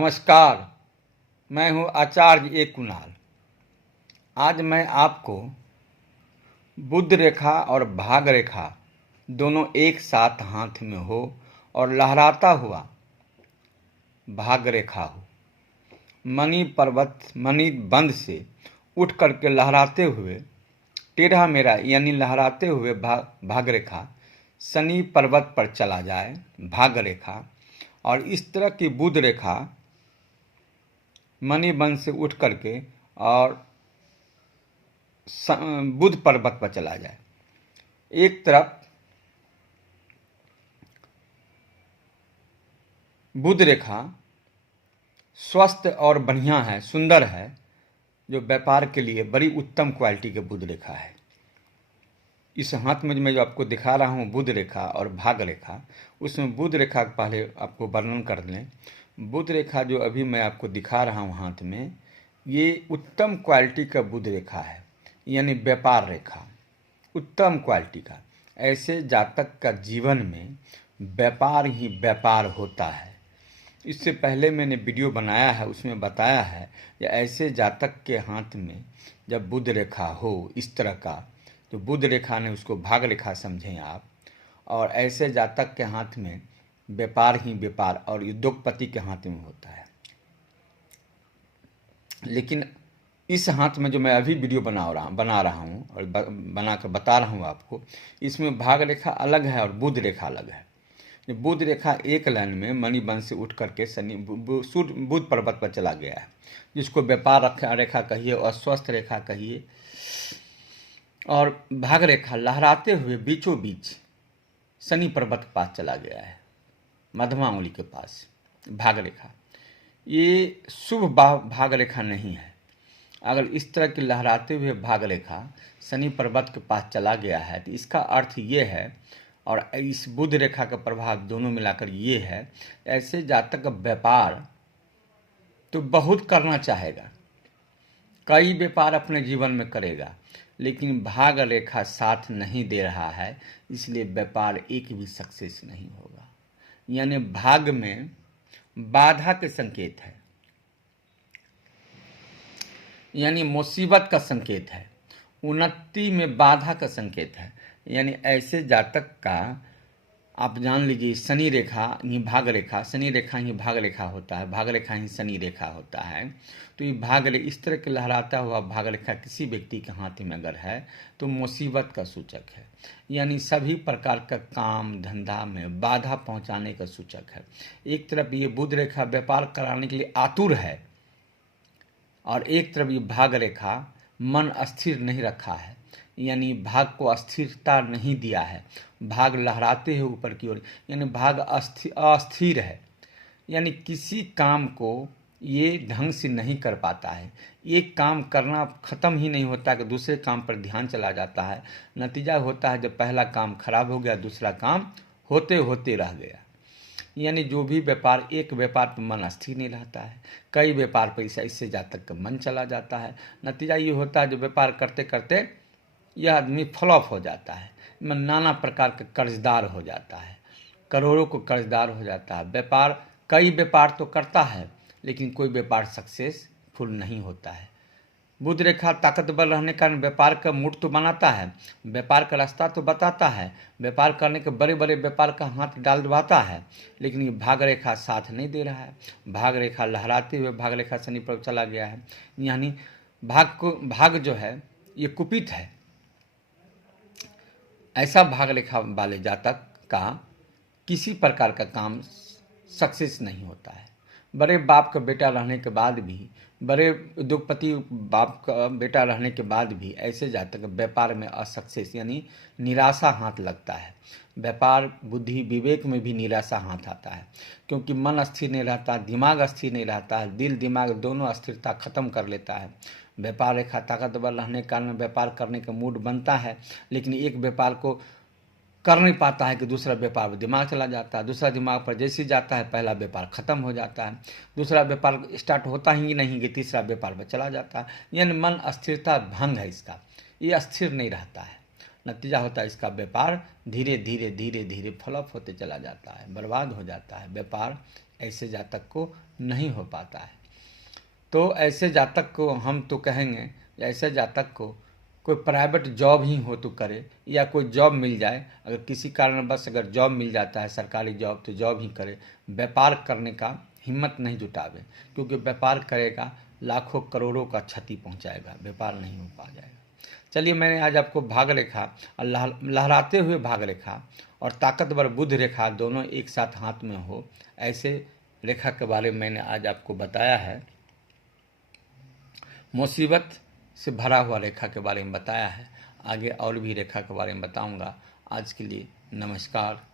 नमस्कार। मैं हूँ आचार्य ए कुणाल। आज मैं आपको बुध रेखा और भाग रेखा दोनों एक साथ हाथ में हो और लहराता हुआ भाग रेखा हो, मणि पर्वत मणि बंध से उठ करके लहराते हुए टेढ़ा मेढ़ा यानी लहराते हुए भाग रेखा शनि पर्वत पर चला जाए भाग रेखा, और इस तरह की बुध रेखा मणिबंध से उठ करके और बुध पर्वत पर चला जाए। एक तरफ बुध रेखा स्वस्थ और बढ़िया है, सुंदर है, जो व्यापार के लिए बड़ी उत्तम क्वालिटी के बुध रेखा है। इस हाथ में मैं जो आपको दिखा रहा हूँ बुध रेखा और भाग रेखा, उसमें बुध रेखा पहले आपको वर्णन कर लें। बुध रेखा जो अभी मैं आपको दिखा रहा हूँ हाथ में, ये उत्तम क्वालिटी का बुध रेखा है, यानी व्यापार रेखा उत्तम क्वालिटी का। ऐसे जातक का जीवन में व्यापार ही व्यापार होता है। इससे पहले मैंने वीडियो बनाया है, उसमें बताया है कि ऐसे जातक के हाथ में जब बुध रेखा हो इस तरह का, तो बुध रेखा ने उसको भाग रेखा समझें आप, और ऐसे जातक के हाथ में व्यापार ही व्यापार और उद्योगपति के हाथ में होता है। लेकिन इस हाथ में जो मैं अभी वीडियो बना रहा हूँ और बना कर बता रहा हूँ आपको, इसमें भाग रेखा अलग है और बुध रेखा अलग है। बुध रेखा एक लाइन में मणिबंध से उठ करके शनि बुध पर्वत पर चला गया है, जिसको व्यापार रेखा कहिए और स्वस्थ रेखा कहिए। और भाग रेखा लहराते हुए बीचों बीच शनि पर्वत के पास चला गया है, मध्यमा उंगली के पास। भाग रेखा ये शुभ भाग रेखा नहीं है। अगर इस तरह की लहराते हुए भाग रेखा शनि पर्वत के पास चला गया है तो इसका अर्थ ये है, और इस बुध रेखा का प्रभाव दोनों मिलाकर ये है, ऐसे जातक का व्यापार तो बहुत करना चाहेगा, कई व्यापार अपने जीवन में करेगा, लेकिन भाग रेखा साथ नहीं दे रहा है, इसलिए व्यापार एक भी सक्सेस नहीं होगा। यानी भाग में बाधा के संकेत है, यानी मुसीबत का संकेत है, उन्नति में बाधा का संकेत है। यानी ऐसे जातक का आप जान लीजिए शनि रेखा ही भाग रेखा, शनि रेखा ही भाग रेखा होता है, भाग रेखा ही शनि रेखा होता है। तो ये इस तरह के लहराता हुआ भाग रेखा किसी व्यक्ति के हाथ में अगर है तो मुसीबत का सूचक है, यानी सभी प्रकार का काम धंधा में बाधा पहुंचाने का सूचक है। एक तरफ ये बुध रेखा व्यापार कराने के लिए आतुर है, और एक तरफ ये भाग रेखा मन अस्थिर नहीं रखा है, यानी भाग को अस्थिरता नहीं दिया है। भाग लहराते हैं ऊपर की ओर, यानी भाग अस्थिर है, यानी किसी काम को ये ढंग से नहीं कर पाता है। एक काम करना ख़त्म ही नहीं होता कि दूसरे काम पर ध्यान चला जाता है। नतीजा होता है जब पहला काम खराब हो गया, दूसरा काम होते होते रह गया। यानी जो भी व्यापार, एक व्यापार पर मन स्थिर नहीं रहता है, कई व्यापार पर इससे जातक का मन चला जाता है। नतीजा ये होता है जो व्यापार करते करते यह आदमी फ्लॉप हो जाता है, नाना प्रकार का कर्जदार हो जाता है, करोड़ों को कर्जदार हो जाता है। कई व्यापार तो करता है, लेकिन कोई व्यापार सक्सेसफुल नहीं होता है। बुध रेखा ताकतवर रहने के कारण व्यापार का मूड तो बनाता है, व्यापार का रास्ता तो बताता है, व्यापार करने के बड़े बड़े व्यापार का हाथ डाल दबाता है, लेकिन ये भाग रेखा साथ नहीं दे रहा है। भाग रेखा लहराते हुए भाग रेखा शनि पर चला गया है, यानी भाग जो है ये कुपित है। ऐसा भाग रेखा वाले जातक का किसी प्रकार का काम सक्सेस नहीं होता है। बड़े बाप का बेटा रहने के बाद भी, बड़े उद्योगपति बाप का बेटा रहने के बाद भी ऐसे जातक व्यापार में असक्सेस यानी निराशा हाथ लगता है। व्यापार बुद्धि विवेक में भी निराशा हाथ आता है, क्योंकि मन स्थिर नहीं रहता, दिमाग स्थिर नहीं रहता है, दिल दिमाग दोनों स्थिरता खत्म कर लेता है। व्यापार रेखा ताकतवर रहने के कारण व्यापार करने का मूड बनता है, लेकिन एक व्यापार को कर नहीं पाता है कि दूसरा व्यापार पर दिमाग चला जाता है, दूसरा दिमाग पर जैसे जाता है पहला व्यापार खत्म हो जाता है, दूसरा व्यापार स्टार्ट होता ही नहीं कि तीसरा व्यापार पर चला जाता है। यानी मन अस्थिरता भंग है इसका, ये स्थिर नहीं रहता है। नतीजा होता है इसका व्यापार धीरे धीरे धीरे धीरे फ्लॉप होते चला जाता है, बर्बाद हो जाता है। व्यापार ऐसे जातक को नहीं हो पाता है। तो ऐसे जातक को हम तो कहेंगे, ऐसे जातक को कोई प्राइवेट जॉब ही हो तो करे, या कोई जॉब मिल जाए, अगर किसी कारणवश अगर जॉब मिल जाता है सरकारी जॉब तो जॉब ही करे, व्यापार करने का हिम्मत नहीं जुटावे, क्योंकि व्यापार करेगा लाखों करोड़ों का क्षति पहुंचाएगा, व्यापार नहीं हो पा जाएगा। चलिए, मैंने आज आपको भाग रेखा और लहराते हुए भाग रेखा और ताकतवर बुध रेखा दोनों एक साथ हाथ में हो, ऐसे रेखा के बारे में मैंने आज आपको बताया है। मुसीबत से भरा हुआ रेखा के बारे में बताया है। आगे और भी रेखा के बारे में बताऊंगा। आज के लिए नमस्कार।